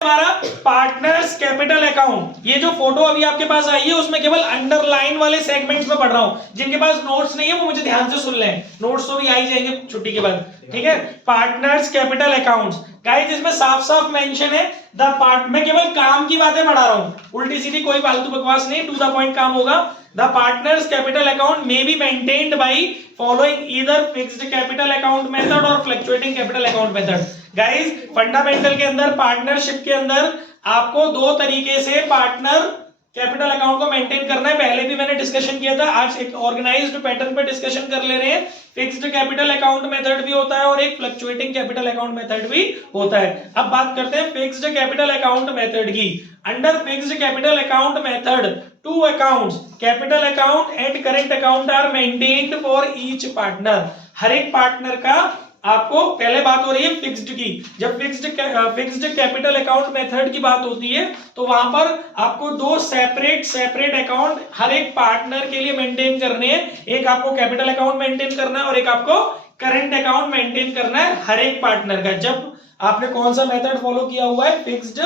हमारा partners capital account, ये जो फोटो अभी आपके पास आई है उसमें केवल अंडरलाइन वाले सेगमेंट्स में पढ़ रहा हूं। जिनके पास नोट्स नहीं है वो मुझे ध्यान से सुन लें, नोट्स तो भी आ ही जाएंगे छुट्टी के बाद, ठीक है। पार्टनर्स कैपिटल अकाउंट्स गाइस, इसमें साफ साफ मेंशन है द पार्ट, मैं केवल काम की बातें पढ़ा रहा हूं, उल्टी सीधी कोई फालतू बकवास नहीं, टू द पॉइंट काम होगा। The partners capital account may be maintained by following either fixed capital account method or fluctuating capital account method। Guys fundamental के अंदर, पार्टनरशिप के अंदर आपको दो तरीके से पार्टनर कैपिटल अकाउंट को मेंटेन करना है। पहले भी मैंने डिस्कशन किया था, आज एक ऑर्गेनाइज्ड पैटर्न पे डिस्कशन कर ले रहे हैं। फिक्स्ड कैपिटल अकाउंट मेथड भी होता है और एक फ्लक्चुएटिंग कैपिटल अकाउंट मेथड भी होता है। अब बात करते हैं फिक्स्ड कैपिटल अकाउंट मेथड की। Under fixed capital account method, two accounts, capital account and current account are maintained for each partner. हर एक पार्टनर का आपको, पहले बात हो रही है फिक्स्ड की, जब फिक्स्ड कैपिटल अकाउंट मेथड की बात होती है तो वहां पर आपको दो सेपरेट अकाउंट हर एक पार्टनर के लिए मेंटेन करने हैं। एक आपको कैपिटल अकाउंट मेंटेन करना है और एक आपको करंट अकाउंट मेंटेन करना है हर एक पार्टनर का। जब आपने कौन सा मेथड फॉलो किया हुआ है, फिक्स्ड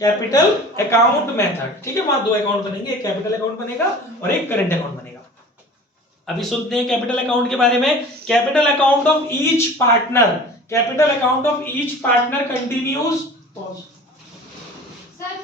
कैपिटल अकाउंट मेथड, ठीक है। वहां दो अकाउंट बनेंगे, एक कैपिटल अकाउंट बनेगा और एक करंट अकाउंट बनेगा। अभी सुनते हैं कैपिटल अकाउंट के बारे में। Capital account of each partner, capital account of each partner continues,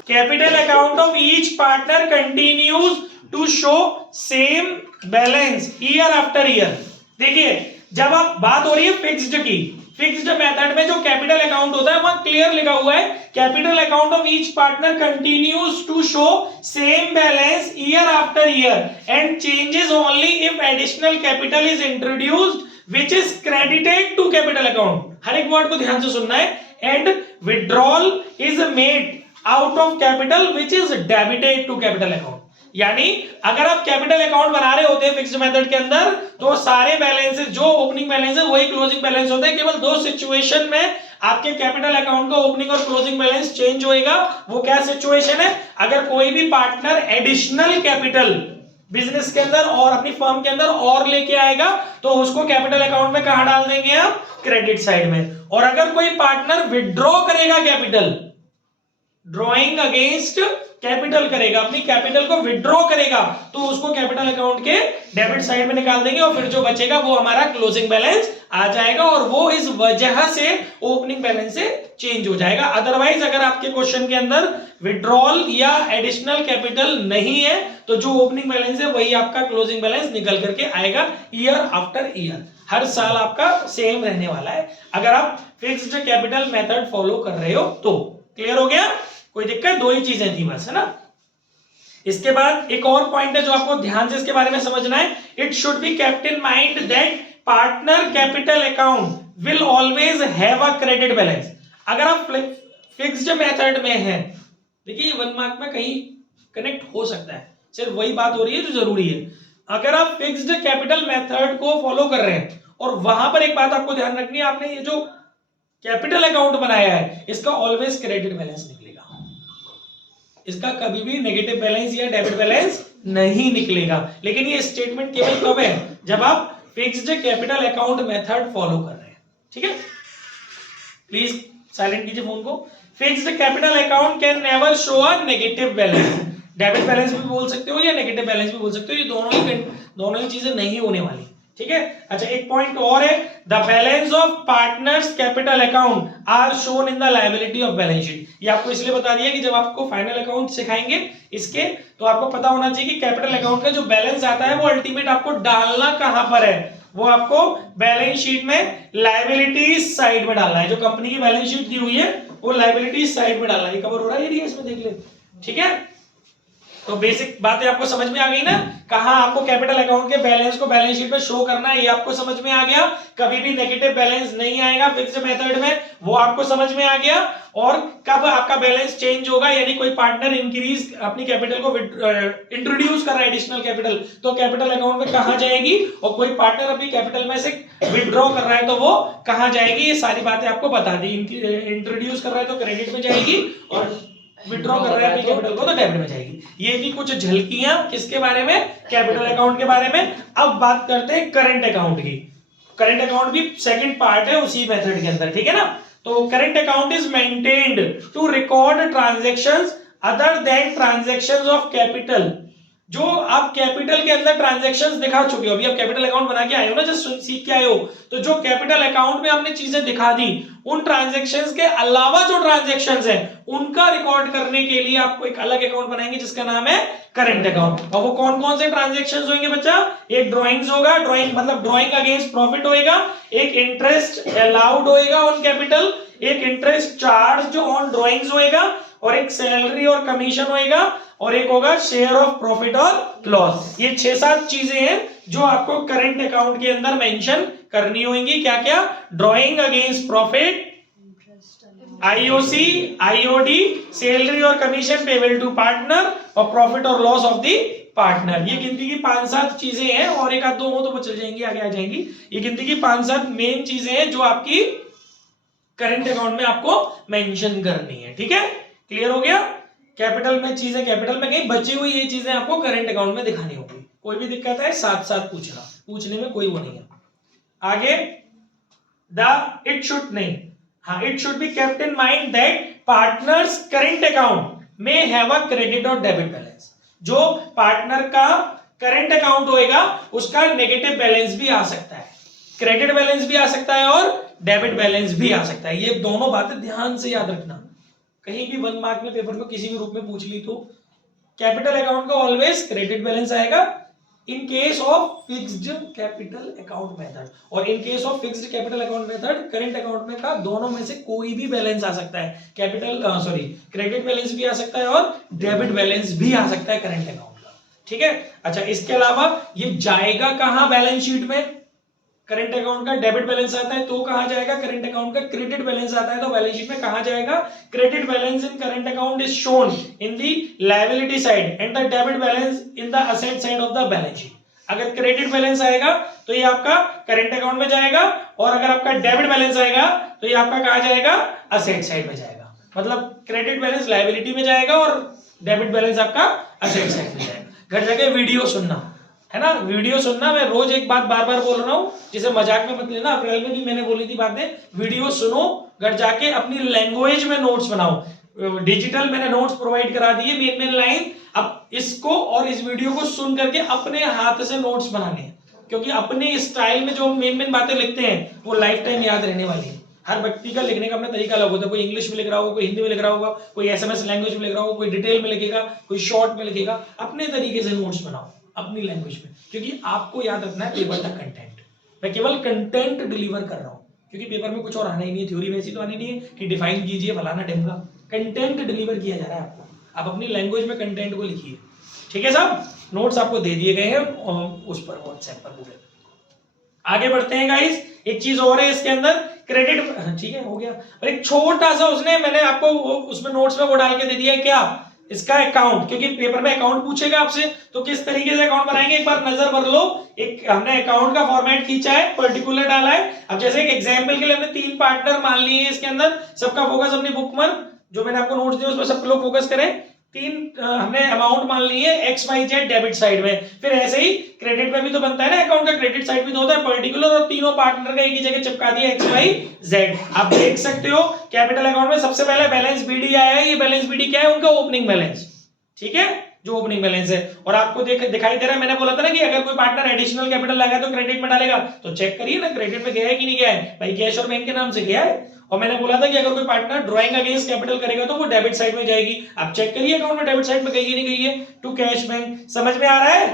capital account of each partner continues to show same balance year after year. देखिए जब आप बात हो रही है फिक्स्ड की, फिक्स्ड मेथड में जो कैपिटल अकाउंट होता है वहां क्लियर लिखा हुआ है capital account of each partner continues to show same balance year after year and changes only if additional capital is introduced which is credited to capital account. हर एक वर्ड को ध्यान से सुनना है। And withdrawal is made out of capital which is debited to capital account. यानी अगर आप कैपिटल अकाउंट बना रहे होते हैं फिक्स्ड मेथड के अंदर तो सारे बैलेंसेस, जो ओपनिंग बैलेंस है वही क्लोजिंग बैलेंस होता है। केवल दो सिचुएशन में आपके कैपिटल अकाउंट का ओपनिंग और क्लोजिंग बैलेंस चेंज होएगा। वो क्या सिचुएशन है, अगर कोई भी पार्टनर एडिशनल कैपिटल बिजनेस के अंदर और अपनी फर्म के अंदर और लेके आएगा तो उसको कैपिटल अकाउंट में कहां डाल देंगे आप, क्रेडिट साइड में। और अगर कोई पार्टनर विड्रॉ करेगा कैपिटल, ड्रॉइंग अगेंस्ट कैपिटल करेगा, अपनी कैपिटल को विड्रॉ करेगा तो उसको कैपिटल अकाउंट के डेबिट साइड में निकाल देंगे और फिर जो बचेगा वो हमारा क्लोजिंग बैलेंस आ जाएगा और वो इस वजह से ओपनिंग बैलेंस से चेंज हो जाएगा। अदरवाइज अगर आपके क्वेश्चन के अंदर विड्रॉल या एडिशनल कैपिटल नहीं है तो जो ओपनिंग बैलेंस है वही आपका क्लोजिंग बैलेंस निकल करके आएगा ईयर आफ्टर ईयर। हर साल आपका सेम रहने वाला है अगर आप फिक्स्ड कैपिटल मेथड फॉलो कर रहे हो तो। क्लियर हो गया, कोई दिक्कत? दो ही चीजें थी बस, है ना। इसके बाद एक और पॉइंट है जो आपको ध्यान से इसके बारे में समझना है। It should be kept in mind that partner capital account will always have a credit balance. अगर आप फिक्स्ड मेथड में हैं, देखिए 1 मार्क में कहीं कनेक्ट हो सकता है, सिर्फ वही बात हो रही है जो जरूरी है। अगर आप फिक्स्ड कैपिटल मेथड को फॉलो कर रहे हैं और वहां पर एक बात आपको ध्यान रखनी है, आपने ये जो कैपिटल अकाउंट बनाया है इसका ऑलवेज क्रेडिट बैलेंस निकलेगा, इसका कभी भी नेगेटिव बैलेंस या डेबिट बैलेंस नहीं निकलेगा। लेकिन ये स्टेटमेंट केवल कब है, जब आप fixed capital account method follow कर रहे हैं, ठीक है। प्लीज साइलेंट कीजिए फोन को। Fixed capital account can never show a negative balance. Debit balance भी बोल सकते हो या नेगेटिव बैलेंस भी बोल सकते हो, ये दोनों ही चीजें नहीं होने वाली, ठीक है। अच्छा एक पॉइंट और है, the balance of partners capital account are shown in the liability of balance sheet. ये आपको इसलिए बता दिया कि जब आपको फाइनल अकाउंट सिखाएंगे इसके तो आपको पता होना चाहिए कि कैपिटल अकाउंट का जो बैलेंस आता है वो अल्टीमेट आपको डालना कहां पर है, वो आपको बैलेंस शीट में लायबिलिटी साइड में डालना है। जो कंपनी की बैलेंस शीट दी हुई है वो लायबिलिटी साइड में डालना है। कवर हो रहा है ये, इसमें देख ले, ठीक है। तो बेसिक बातें आपको समझ में आ गई ना, कहां आपको कैपिटल अकाउंट के बैलेंस को बैलेंस शीट में शो करना है, ये आपको समझ में आ गया। कभी भी नेगेटिव बैलेंस नहीं आएगा फिक्स्ड मेथड में, वो आपको समझ में आ गया। और कब आपका बैलेंस चेंज होगा, यानी कोई पार्टनर इंक्रीज अपनी कैपिटल को इंट्रोड्यूस कर रहा है एडिशनल कैपिटल, तो कैपिटल अकाउंट में कहां जाएगी, और कोई पार्टनर अपनी कैपिटल में से विड्रॉ कर रहा है तो वो कहां जाएगी, ये सारी बातें आपको बता दी। इंट्रोड्यूस कर रहा है तो क्रेडिट में जाएगी और विड्रॉ कर रहा है अपनी कैपिटल को तो डेबिट में जाएगी। ये थी कुछ झलकियां किसके बारे में, कैपिटल अकाउंट के बारे में। अब बात करते हैं करंट अकाउंट की। करंट अकाउंट भी सेकंड पार्ट है उसी मेथड के अंदर, ठीक है ना। तो current account is maintained to record transactions other than transactions of capital. जो आप कैपिटल के अंदर ट्रांजैक्शंस दिखा चुके हो, अभी आप कैपिटल अकाउंट बना के आए हो ना, जस्ट सीख के आए हो, तो जो कैपिटल अकाउंट में आपने चीजें दिखा दी, उन ट्रांजैक्शंस के अलावा जो ट्रांजैक्शंस हैं उनका रिकॉर्ड करने के लिए आपको एक अलग अकाउंट बनाएंगे जिसका नाम है करंट अकाउंट। और वो कौन कौन से ट्रांजैक्शंस होंगे बच्चा? एक ड्राइंग्स होगा, ड्राइंग मतलब ड्राइंग अगेंस्ट प्रॉफिट होएगा, एक इंटरेस्ट अलाउड होएगा ऑन कैपिटल, एक इंटरेस्ट चार्ज ऑन ड्राइंग्स होएगा, और एक सैलरी और कमीशन होएगा, और एक होगा शेयर ऑफ प्रॉफिट और लॉस। ये 6-7 चीजें हैं जो आपको करंट अकाउंट के अंदर मेंशन करनी होंगी। क्या क्या? Drawing against profit, IOC, IOD, salary और कमीशन पेबल टू पार्टनर, और प्रॉफिट और लॉस ऑफ द पार्टनर। ये गिनती की 5-7 चीजें हैं, और एक आध दो हो तो चल जाएंगी, आगे आ जाएंगी। ये गिनती की 5-7 मेन चीजें हैं जो आपकी करंट अकाउंट में आपको मेंशन करनी है। ठीक है, क्लियर हो गया? कैपिटल में चीजें कैपिटल में कहीं बची हुई ये चीजें आपको करंट अकाउंट में दिखानी होगी। कोई भी दिक्कत है साथ-साथ पूछना, पूछने में कोई वो नहीं है। आगे इट शुड नहीं, हाँ, it should be kept in mind that partners current account में हैव अ क्रेडिट और डेबिट बैलेंस। जो पार्टनर का करंट अकाउंट होएगा उसका नेगेटिव बैलेंस भी आ सकता है, क्रेडिट बैलेंस भी आ सकता है और डेबिट बैलेंस भी आ सकता है। ये दोनों बातें ध्यान से याद रखना। कहीं भी 1 मार्क में पेपर में किसी भी रूप में पूछ ली तो कैपिटल अकाउंट का ऑलवेज क्रेडिट बैलेंस आएगा in case of fixed capital account method, और in case of fixed capital account method current account में का दोनों में से कोई भी बैलेंस आ सकता है। क्रेडिट बैलेंस भी आ सकता है और डेबिट बैलेंस भी आ सकता है करंट अकाउंट का। ठीक है, अच्छा, इसके अलावा ये जाएगा कहां बैलेंस शीट में? करंट अकाउंट का डेबिट बैलेंस आता है तो कहां जाएगा? करंट अकाउंट का क्रेडिट बैलेंस आता है तो बैलेंस शीट में कहां जाएगा? Credit balance in current account is shown in the liability side and the debit balance in the asset side of the balance sheet. अगर क्रेडिट बैलेंस आएगा तो ये आपका करंट अकाउंट में जाएगा, और अगर आपका डेबिट बैलेंस आएगा तो ये आपका कहां जाएगा? असेट साइड में जाएगा। मतलब क्रेडिट बैलेंस लायबिलिटी में जाएगा और डेबिट बैलेंस आपका असेट साइड में जाएगा। घर जाके वीडियो सुनना है ना, वीडियो सुनना। मैं रोज एक बात बार बार बोल रहा हूँ, जिसे मजाक में मत लेना। अप्रैल में भी मैंने बोली थी बातें। वीडियो सुनो, घर जाके अपनी लैंग्वेज में नोट्स बनाओ। डिजिटल मैंने नोट्स प्रोवाइड करा दिए, मेन लाइन। अब इसको और इस वीडियो को सुन करके अपने हाथ से नोट्स बनाने हैं, क्योंकि अपने स्टाइल में जो मेन बातें लिखते हैं वो लाइफ टाइम याद रहने वाली है। हर व्यक्ति का लिखने का अपना तरीका अलग होता है। कोई इंग्लिश में लिख रहा होगा, कोई हिंदी में लिख रहा होगा, कोई एसएमएस लैंग्वेज में लिख रहा होगा, कोई डिटेल में लिखेगा, कोई शॉर्ट में लिखेगा। अपने तरीके से नोट्स बनाओ अपनी लैंग्वेज में, क्योंकि आपको याद रखना है पेपर तक कंटेंट। मैं केवल कंटेंट डिलीवर कर रहा हूं, क्योंकि पेपर में कुछ और आना ही नहीं है। थ्योरी वैसी तो आनी नहीं है कि डिफाइन कीजिए फलाना ढिमका। कंटेंट डिलीवर किया जा रहा है आपको, आप अपनी लैंग्वेज में कंटेंट को लिखिए। ठीक है साहब, नोट्स आपको दे दिए गए हैं उस पर, व्हाट्सएप पर पूरे। आगे बढ़ते हैं गाइस। एक चीज और है इसके अंदर, क्रेडिट। ठीक है, हो गया। और एक छोटा सा मैंने आपको उसमें नोट्स में वो डाल के दे दिया है, क्या? इसका अकाउंट, क्योंकि पेपर में अकाउंट पूछेगा आपसे, तो किस तरीके से अकाउंट बनाएंगे एक बार नजर भर लो। एक हमने अकाउंट का फॉर्मेट खींचा है, पर्टिकुलर डाला है। अब जैसे एक एग्जांपल के लिए हमने 3 पार्टनर मान लिए हैं इसके अंदर। सबका फोकस अपनी बुक पर, जो मैंने आपको नोट्स दिए उस पर सब लोग फोकस करें। 3 हमने अमाउंट मान ली है XYZ डेबिट साइड में। फिर ऐसे ही क्रेडिट में भी तो बनता है ना अकाउंट का, क्रेडिट साइड भी तो होता है पर्टिकुलर, और तीनों पार्टनर का एक ही जगह चिपका दिया XYZ। आप देख सकते हो कैपिटल अकाउंट में सबसे पहले बैलेंस बीडी आया है। ये बैलेंस बीडी क्या है? उनका ओपनिंग बैलेंस। ठीक है, जो ओपनिंग बैलेंस है। और आपको दिखाई दे रहा है, मैंने बोला था ना कि अगर कोई पार्टनर एडिशनल कैपिटल लगा तो क्रेडिट में डालेगा, तो चेक करिए ना क्रेडिट में गया है कि नहीं गया है भाई, कैश और बैंक के नाम से गया है। और मैंने बोला था कि अगर कोई पार्टनर ड्राइंग अगेंस्ट कैपिटल करेगा तो वो डेबिट साइड में जाएगी। आप चेक करिए अकाउंट में डेबिट साइड में गई है नहीं गई है, टू कैश बैंक। समझ में आ रहा है?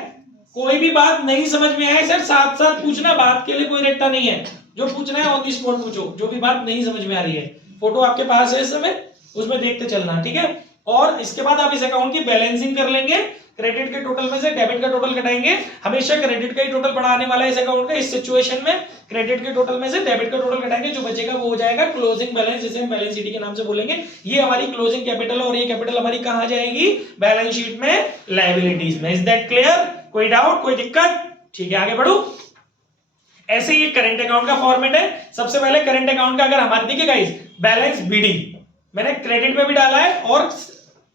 कोई भी बात नहीं समझ में आए सर साथ साथ पूछना, बात के लिए कोई रट्टा नहीं है। जो पूछना है ऑन द स्पॉट पूछो, जो भी बात नहीं समझ में आ रही है। फोटो आपके पास है इस समय, उसमें देखते चलना। ठीक है, और इसके बाद आप इस अकाउंट की बैलेंसिंग कर लेंगे। क्रेडिट के टोटल में से डेबिट का टोटल घटाएंगे। हमेशा क्रेडिट का ही टोटल बड़ा आने वाला है इस अकाउंट का। इस सिचुएशन में क्रेडिट के टोटल में से डेबिट का टोटल घटाएंगे, जो बचेगा वो हो जाएगा क्लोजिंग बैलेंस, जिसे हम बैलेंस शीट के नाम से बोलेंगे। ये हमारी क्लोजिंग कैपिटल, और ये कैपिटल हमारी कहां जाएगी? बैलेंस शीट में, लायबिलिटीज में। Is that clear? कोई डाउट, कोई दिक्कत? ठीक है, आगे बढ़ो। ऐसे ही करंट अकाउंट का फॉर्मेट है। सबसे पहले करंट अकाउंट का अगर हमारे देखिए गाइस, बैलेंस बीडी मैंने क्रेडिट में भी डाला है और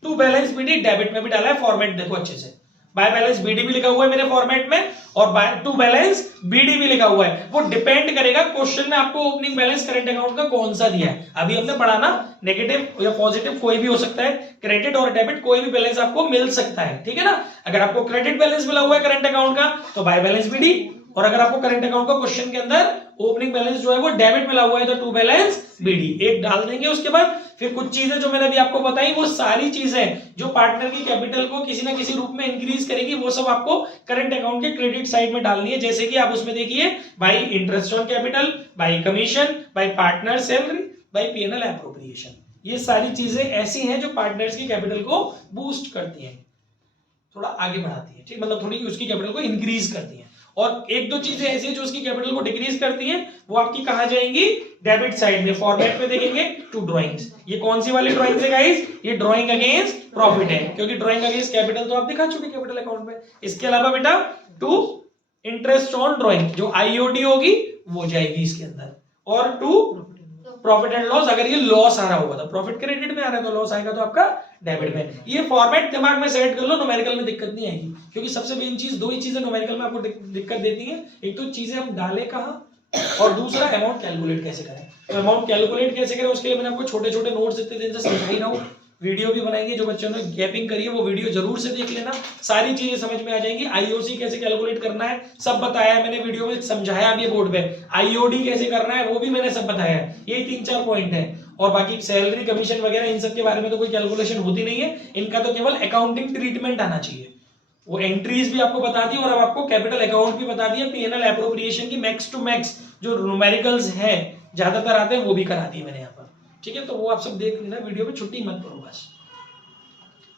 टू बैलेंस बीडी डेबिट में भी डाला है। फॉर्मेट देखो अच्छे से, बाय बैलेंस बीडी भी लिखा हुआ है मेरे फॉर्मेट में, और बाय टू बैलेंस बीडी भी लिखा हुआ है। वो डिपेंड करेगा क्वेश्चन में आपको ओपनिंग बैलेंस करंट अकाउंट का कौन सा दिया है। अभी हमने पढ़ा ना, नेगेटिव या पॉजिटिव कोई भी हो सकता है, क्रेडिट और डेबिट कोई भी बैलेंस आपको मिल सकता है, ठीक है ना। अगर आपको क्रेडिट बैलेंस मिला हुआ है करंट अकाउंट का तो बाय बैलेंस बीडी, और अगर आपको करंट अकाउंट का क्वेश्चन के अंदर ओपनिंग बैलेंस जो है वो डेबिट मिला हुआ है तो टू बैलेंस बीडी एक डाल देंगे। उसके बाद फिर कुछ चीजें जो मैंने अभी आपको बताई, वो सारी चीजें जो पार्टनर की कैपिटल को किसी ना किसी रूप में इंक्रीज करेगी, वो सब आपको करंट अकाउंट के क्रेडिट साइड में डालनी है। जैसे कि आप उसमें देखिए, by interest on capital, by commission, by partner salary, by PNL appropriation. ये सारी चीजें ऐसी हैं जो पार्टनर्स की कैपिटल को बूस्ट करती हैं, थोड़ा आगे बढ़ाती है, ठीक, मतलब थोड़ी उसकी कैपिटल को इंक्रीज करती है। और एक दो चीजें ऐसी हैं जो उसकी कैपिटल को डिक्रीज करती हैं, वो आपकी कहां जाएंगी, डेबिट साइड में। फॉर्मेट में देखेंगे टू ड्राइंग्स। ये कौन सी वाली ड्राइंग्स है गाइस, ये ड्राइंग अगेंस्ट प्रॉफिट है, क्योंकि ड्राइंग अगेंस्ट कैपिटल तो आप दिखा चुके कैपिटल अकाउंट में। इसके अलावा बेटा टू इंटरेस्ट ऑन ड्राइंग, जो आईओडी होगी वो जाएगी इसके अंदर, और टू प्रॉफिट एंड लॉस, अगर ये लॉस आ रहा होगा तो प्रॉफिट क्रेडिट में आ रहा है, तो लॉस आएगा तो आपका डेबिट में। ये फॉर्मेट दिमाग में सेट कर लो, न्यूमेरिकल में दिक्कत नहीं आएगी, क्योंकि सबसे मेन चीज, दो ही चीजें न्यूमेरिकल में आपको दिक्कत देती है। एक तो चीजें हम डालें कहां, और दूसरा अमाउंट कैलकुलेट कैसे करें। तो अमाउंट कैलकुलेट कैसे करें, उसके लिए मैंने आपको छोटे छोटे नोट्स इतने दिन से समझा ही रहा हूं, वीडियो भी बनाएंगे। जो बच्चों ने गैपिंग करी है वो वीडियो जरूर से देख लेना, सारी चीजें समझ में आ जाएंगी। आईओसी कैसे कैलकुलेट करना है सब बताया है मैंने वीडियो में, समझाया भी बोर्ड पे। आईओडी कैसे करना है वो भी मैंने सब बताया है, ये 3-4 पॉइंट है। और बाकी सैलरी कमीशन वगैरह इन सब के बारे में तो कोई कैलकुलेशन होती नहीं है, इनका तो केवल अकाउंटिंग ट्रीटमेंट आना चाहिए। वो एंट्रीज भी आपको बता दी, और अब आपको कैपिटल अकाउंट भी बता दिया, पीएनएल एप्रोप्रिएशन की मैक्स टू मैक्स जो न्यूमेरिकल्स हैं ज्यादातर आते हैं वो भी करा दिए मैंने यहाँ पर, ठीक है। तो वो आप सब देख लेना वीडियो में, छुट्टी मत करो बस,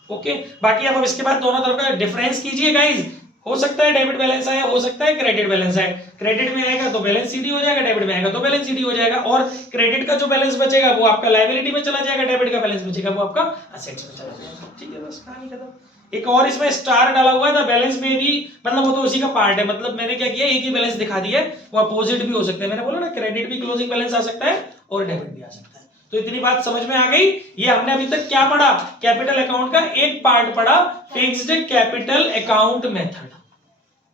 ओके। बाकी अब इसके बाद दोनों तरफ का डिफरेंस कीजिए गाइस। हो सकता है डेबिट बैलेंस आया, हो सकता है क्रेडिट बैलेंस आए। क्रेडिट में आएगा तो बैलेंस सीडी हो जाएगा, डेबिट में आएगा तो बैलेंस सीडी हो जाएगा। और क्रेडिट का जो बैलेंस बचेगा वो आपका लायबिलिटी में चला जाएगा, डेबिट का बैलेंस बचेगा वो आपका असेट्स में चला जाएगा, ठीक है। बस कहानी खत्म। एक और इसमें स्टार डाला हुआ है था बैलेंस में भी, मतलब वो तो उसी का पार्ट है। मतलब मैंने क्या किया, एक ही बैलेंस दिखा दिया, वो अपोजिट भी हो सकता है। मैंने बोला ना, क्रेडिट भी क्लोजिंग बैलेंस आ सकता है और डेबिट भी आ सकता है। तो इतनी बात समझ में आ गई। ये हमने अभी तक क्या पढ़ा, कैपिटल अकाउंट का एक पार्ट पढ़ा, फिक्स्ड कैपिटल अकाउंट मेथड,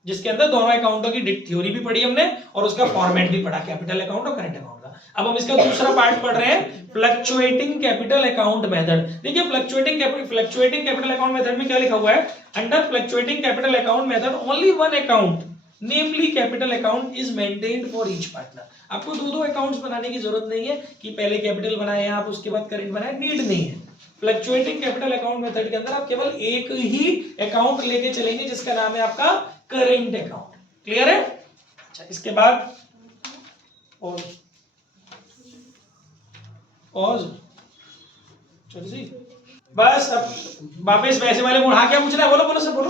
जिसके अंदर दोनों अकाउंटों की थ्योरी भी पढ़ी हमने और उसका फॉर्मेट भी पढ़ा, कैपिटल अकाउंट और करंट अकाउंट का। अब हम इसका दूसरा पार्ट पढ़ रहे हैं, फ्लक्चुएटिंग कैपिटल अकाउंट मेथड। देखिए फ्लक्चुएटिंग कैपिटल अकाउंट मेथड में क्या लिखा हुआ है, under fluctuating capital account method only one account namely capital account is maintained for each partner. आपको दो अकाउंट्स बनाने की जरूरत नहीं है कि पहले कैपिटल बनाए आप उसके बाद करंट बनाए, नीड नहीं है। फ्लक्चुएटिंग कैपिटल अकाउंट मेथड के अंदर आप केवल एक ही अकाउंट लेके चलेंगे जिसका नाम है आपका करंट अकाउंट। क्लियर है? अच्छा, इसके बाद बस अब वापस वैसे वाले मोड। हाँ क्या पूछना है, बोलो बोलो सब बोलो,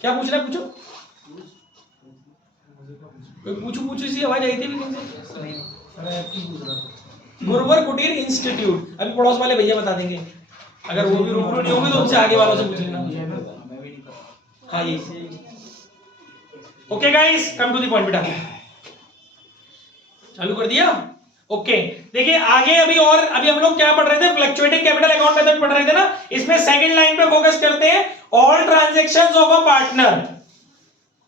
क्या पूछना है पूछो। पूछो सी आवाज आई थी लेकिन गुरुवर कुटीर इंस्टीट्यूट, अभी पड़ोस वाले भैया बता देंगे, अगर वो भी रूबरू नहीं होंगे तो उनसे आगे वालों से पूछ लेना। हाँ ये okay guys, come to the point बेटा, चालू कर दिया। ओके देखिए आगे अभी हम लोग क्या पढ़ रहे थे, फ्लक्चुएटिंग कैपिटल अकाउंट मेथड पढ़ रहे थे ना। इसमें सेकंड लाइन पे फोकस करते हैं, all transactions of a partner,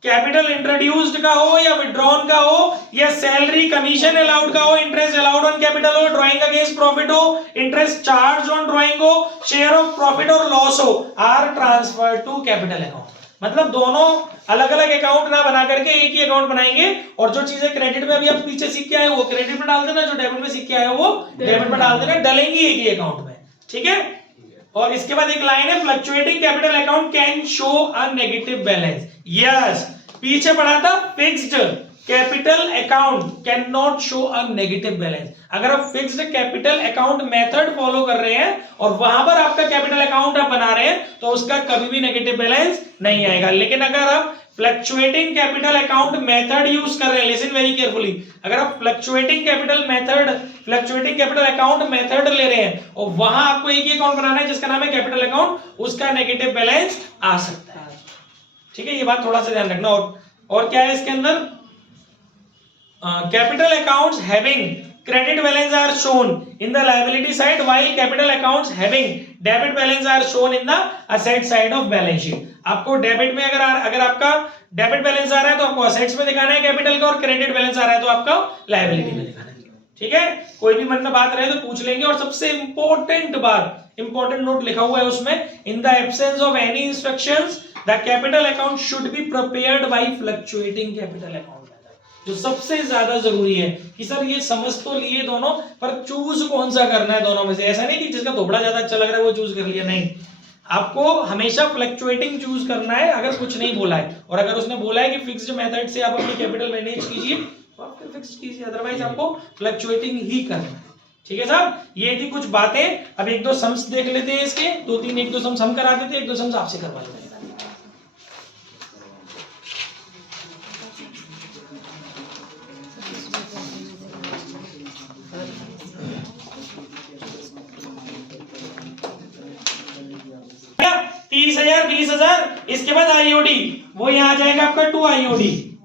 capital introduced का हो या विड्रॉन का हो या सैलरी कमीशन अलाउड का हो, इंटरेस्ट अलाउड ऑन कैपिटल हो, ड्रॉइंग अगेंस्ट प्रॉफिट हो, इंटरेस्ट चार्ज ऑन ड्रॉइंग हो, शेयर ऑफ प्रॉफिट और लॉस हो, are transfer to capital account. मतलब दोनों अलग अलग अकाउंट ना बना करके एक ही अकाउंट बनाएंगे, और जो चीजें क्रेडिट में अभी आप पीछे सीख के आए वो क्रेडिट में डाल देना, जो डेबिट में सीख के आए वो डेबिट में डाल देना, डलेंगी एक ही अकाउंट में, ठीक है। और इसके बाद एक लाइन है, fluctuating capital account can show a negative balance. Yes, पीछे पढ़ा था fixed capital account can not show a negative balance. अगर आप fixed capital account method follow कर रहे हैं और वहां पर आपका कैपिटल अकाउंट आप बना रहे हैं तो उसका कभी भी नेगेटिव बैलेंस नहीं आएगा। लेकिन अगर आप fluctuating capital account method use कर रहे हैं, लिसन वेरी केयरफुली, अगर आप फ्लक्चुएटिंग कैपिटल अकाउंट मेथड ले रहे हैं और वहां आपको एक ही अकाउंट बनाना है जिसका नाम है कैपिटल अकाउंट, उसका नेगेटिव बैलेंस आ सकता है, ठीक है। ये बात थोड़ा सा ध्यान रखना। और क्या है इसके अंदर, capital accounts having credit balance are shown in the liability side while capital accounts having debit balance are shown in the asset side of balance sheet. आपको डेबिट में अगर आपका डेबिट बैलेंस आ रहा है तो आपको असेट्स में दिखाना है कैपिटल का, और क्रेडिट बैलेंस आ रहा है तो आपका लायबिलिटी में दिखाना है. ठीक है, कोई भी मन में बात रहे तो पूछ लेंगे. और सबसे इंपॉर्टेंट बात, इंपॉर्टेंट नोट लिखा हुआ है उसमें, in the absence of any instructions the capital account should be prepared by fluctuating capital account. जो सबसे ज्यादा जरूरी है कि सर ये समझ तो लिए दोनों, पर चूज कौन सा करना है दोनों में से. ऐसा नहीं कि जिसका थोड़ा ज्यादा अच्छा लग रहा है वो चूज कर लिया, नहीं. आपको हमेशा फ्लक्चुएटिंग चूज करना है अगर कुछ नहीं बोला है. और अगर उसने बोला है कि फिक्स्ड मेथड से आप अपनी कैपिटल मैनेज कीजिए तो आप फिर फिक्स्ड कीजिए, अदरवाइज आपको फ्लक्चुएटिंग ही करना है. ठीक है साहब, ये थी कुछ बातें. अब एक दो सम्स देख लेते हैं इसके, दो तीन एक दो सम्स हम करा देते हैं, एक दो सम्स आपसे करवा लेते हैं. इसके बाद आईओडी, वो यहाँ आ जाएगा आपका 2 आईओडी.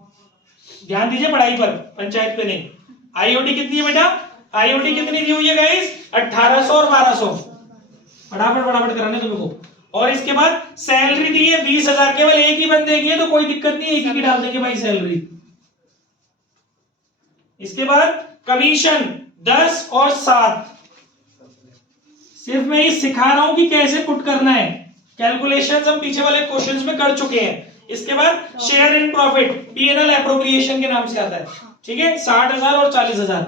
ध्यान दीजिए पढ़ाई पर, पंचायत पे नहीं. आईओडी कितनी है बेटा? आईओडी कितनी दी हुई है गाइस? 1800 और 1200. फटाफट कराने तुम को. और इसके बाद सैलरी दी है 20,000. केवल एक ही बंदे की है तो कोई दिक्कत नहीं, एक ही की डाल देंगे भाई सैलरी. इसके बाद कमीशन 10 और 7. सिर्फ मैं ये सिखा रहा हूं कि कैसे पुट करना है. कैलकुलेशंस हम पीछे वाले क्वेश्चंस में कर चुके हैं. इसके बाद share in profit, PNL appropriation के नाम से आता है. ठीक है, 60,000 और 40,000.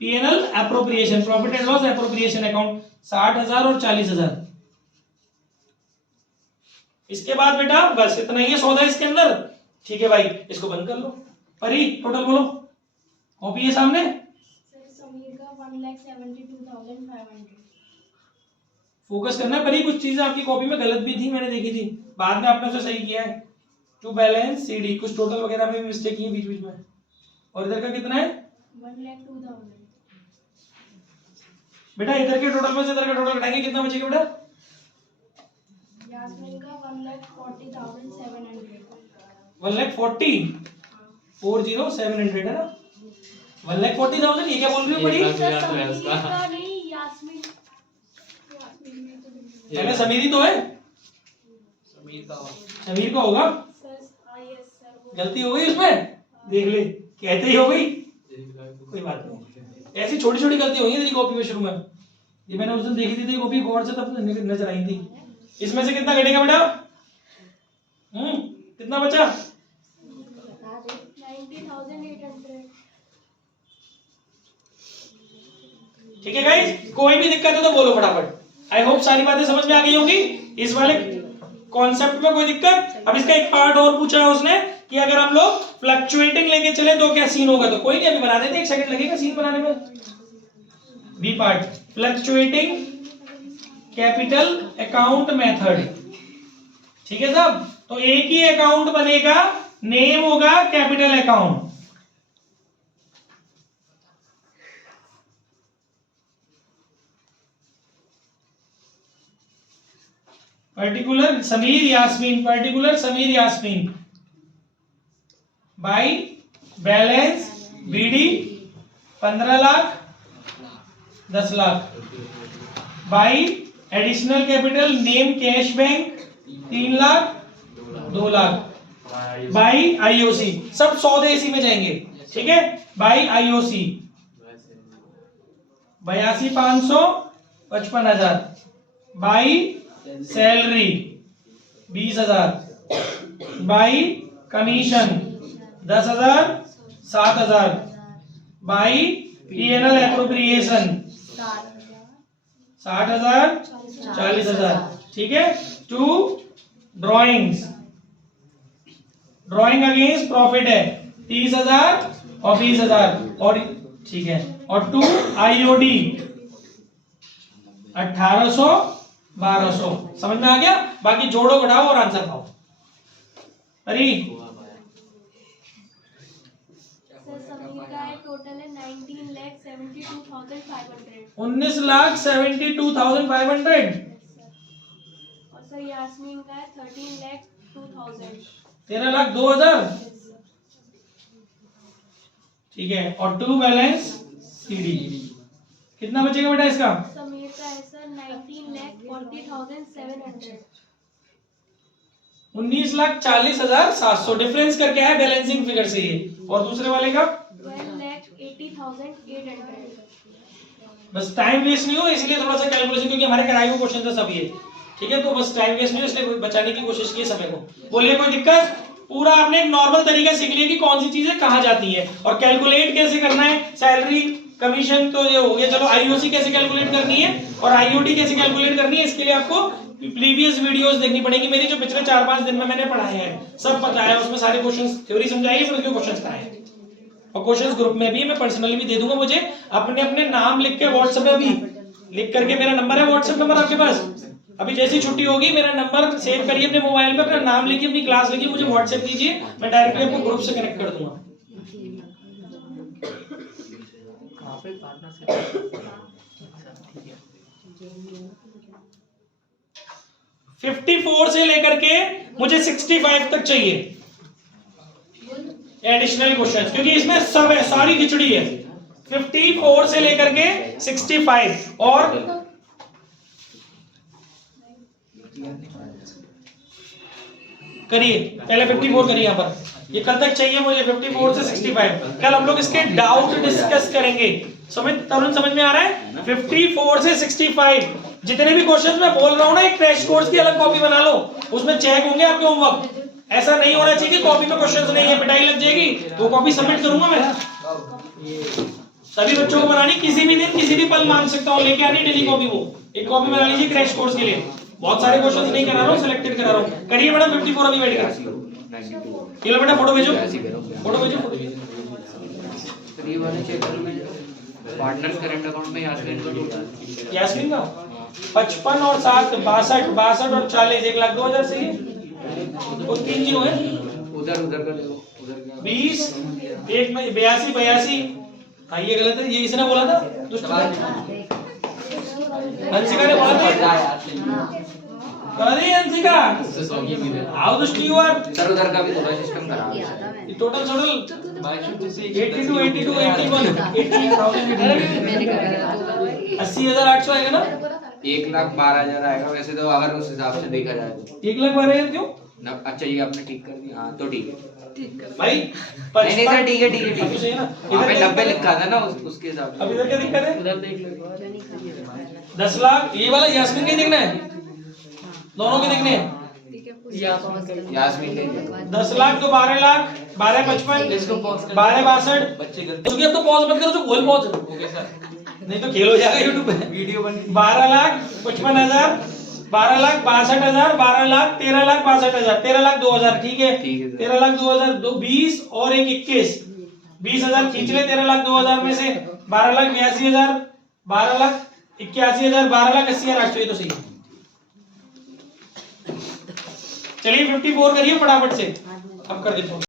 PNL appropriation, profit and loss appropriation account, 60,000 और 40,000. इसके बाद बेटा बस इतना ही है सौदा इसके अंदर. ठीक है भाई, इसको बंद कर लो. परी टोटल बोलो, कॉपी है सामने. समीर का 1,72,500. फोकस करना है परी. कुछ चीजें आपकी कॉपी में गलत भी थी, मैंने देखी थी, बाद में आपने उसे सही किया है. टू बैलेंस सीडी, कुछ टोटल वगैरह में भी मिस्टेक की है बीच बीच में. और इधर का कितना है? 1,02,000. बेटा इधर के टोटल में से इधर का टोटल घटाएंगे, कितना बचेगा बेटा? यास्मीन का 1,40,700. 1,40,000 40,700 है ना. 1,40,000. ये क्या बोल रही हो बड़ी? पहले समीरी तो है, समीर का होगा. गलती हो गई उसमें, देख ले, कहते ही हो गई, कोई बात नहीं. ऐसी छोटी छोटी गलती होगी तेरी कॉपी में शुरू में. ये मैंने उस दिन देखी थी कॉपी गौर से, तब नजर आई थी. इसमें से कितना घटेगा बेटा? कितना बचा? 90,800. ठीक है गाइस, कोई भी दिक्कत है तो बोलो फटाफट. आई होप सारी बातें समझ में आ गई होगी. इस वाले कॉन्सेप्ट में कोई दिक्कत? अब इसका एक पार्ट और पूछा है उसने कि अगर हम लोग फ्लक्चुएटिंग लेके चले तो क्या सीन होगा. तो कोई नहीं, अभी बना देते, 1 सेकंड लगेगा सीन बनाने में. B part, fluctuating capital account method. ठीक है साहब, तो एक ही अकाउंट बनेगा, नेम होगा capital account. Particular Sameer Yasmeen, particular Sameer Yasmeen by balance BD 15 lakh 10 lakh by additional capital name cash bank 3 lakh 2 lakh by IOC. सब सौदे इसी में जाएंगे. ठीक है, by IOC 82,500 55,000 by salary 20,000 by commission 10,000 7,000 by PNL appropriation 60,000 40,000. ठीक है, to drawings, drawing against profit है 30,000 और 20,000. और ठीक है, और टू आईओडी 1,800 1,200. समझ में आ गया? बाकी जोड़ो घटाओ और आंसर पाओ. अरे समीर का है टोटल है 19,72,500. 19,72,500. और सर यास्मीन का है 13,02,000. 13,02,000. ठीक है, और टू बैलेंस CD। कितना बचेगा बेटा इसका? समीर का है सर 19,40,700। 19,40,700 डिफरेंस करके है बैलेंसिंग फिगर से ये। और दूसरे वाले का 12,80,800। बस टाइम वेस्ट नहीं हो इसलिए थोड़ा सा कैलकुलेशन, क्योंकि हमारे कराई हुए क्वेश्चन है सब ये, ठीक है, तो बस टाइम वेस्ट नहीं हो इसलिए बचाने की कोशिश की समय को। बोलिए कोई दिक्कत? पूरा आपने एक नॉर्मल तरीका सीख लिया कि कौन सी चीजें कहाँ जाती है और कैलकुलेट कैसे करना है। सैलरी कमीशन तो ये हो गया, चलो आईओसी कैसे कैलकुलेट करनी है और आईओटी कैसे कैलकुलेट करनी है, इसके लिए आपको प्रीवियस वीडियोस देखनी पड़ेगी मेरी, जो पिछले 4-5 दिन में मैंने पढ़ाए हैं, सब पता है उसमें, सारे क्वेश्चंस थ्योरी समझाई है, फिर उसके क्वेश्चंस कराए हैं। और क्वेश्चंस ग्रुप में भी मैं पर्सनली भी दे दूंगा। मुझे अपने अपने नाम लिख के व्हाट्सएप पे अभी लिख करके, मेरा नंबर है व्हाट्सएप नंबर आपके पास, अभी जैसी छुट्टी होगी मेरा नंबर सेव करिए अपने मोबाइल में, अपना नाम लिखिए, अपनी क्लास लिखिए, मुझे व्हाट्सएप कीजिए, मैं डायरेक्टली आपको ग्रुप से कनेक्ट कर दूंगा। 54 से लेकर के मुझे 65 तक चाहिए एडिशनल क्वेश्चंस, क्योंकि इसमें सब है, सारी खिचड़ी है। 54 से लेकर के 65 और करिए, पहले 54 करिए यहाँ पर, ये कल तक चाहिए मुझे 54 से 65। कल हम लोग इसके डाउट डिस्कस करेंगे। तरुण समझ में आ रहा है? 54 से 65 जितने भी क्वेश्चंस मैं बोल रहा हूँ ना, एक क्रैश कोर्स की अलग कॉपी बना लो, उसमें चेक होंगे आपके होमवर्क। ऐसा नहीं होना चाहिए कि कॉपी में क्वेश्चंस नहीं है, पिटाई लग जाएगी, तो कॉपी सबमिट करूंगा मैं। सभी बच्चों को बनानी, किसी भी दिन किसी भी पल मांग सकता हूँ, लेके आनी डेली कॉपी। वो एक कॉपी बना लीजिए क्रैश कोर्स के लिए, बहुत सारे क्वेश्चंस नहीं करा रहा हूँ, सिलेक्टेड करा रहा हूँ। करिए मैडम 54 अभी वेट कर, ये लो बेटा फोटो भेजो, फोटो भेजो, फोटो भेजो। ये वाले चैप्टर में पार्टनर्स करंट अकाउंट में यास्मीन का 55 और 7 62 और 40 1,02,000 से और 3 जीरो है, उधर उधर कर दो, उधर क्या 20 1 में 82 हाँ ये गलत है, ये इसने बोला था, हंसिका ने बोला था। अरे हंसिका हाउ दुष्ट यू आर सर, उधर का भी थोड़ा सिस्टम खराब है। ये टोटल 82 81 80,800 आएगा ना? 1,12,000 आएगा वैसे तो, अगर उस हिसाब से देखा जाए तो। 1,12,000 क्यों? अच्छा ये आपने ठीक कर दिया, हाँ तो ठीक है भाई नहीं नहीं सर, ठीक है ठीक है अब ठीक तो सही है है। ना? वहाँ पे 90 लिखा था ना, उसके हिसाब से। अब इधर क्या दिक्कत है? उधर देख लो 10 लाख ये वाला यास्मीन का ही देखना है, दोनों के देखने हैं। यास्मीन नहीं 10 लाख तो 12 लाख 12,55 12,62 क्योंकि अब तो पॉज मत करो, जो गोल पॉज ओके सर, नहीं तो खेल हो जाएगा यूट्यूब पे। वीडियो बन 12,55,000 12,62,000 13,62,000 13,02,000 ठीक है, ठीक है सर। 13,02,000 20 और एक 21 20,000 खींच ले 13,02,000 में से 12,82,000 12,81,000 12,80,800 ये तो सही है। चलिए 54 करिए फटाफट से, अब कर देता हूँ।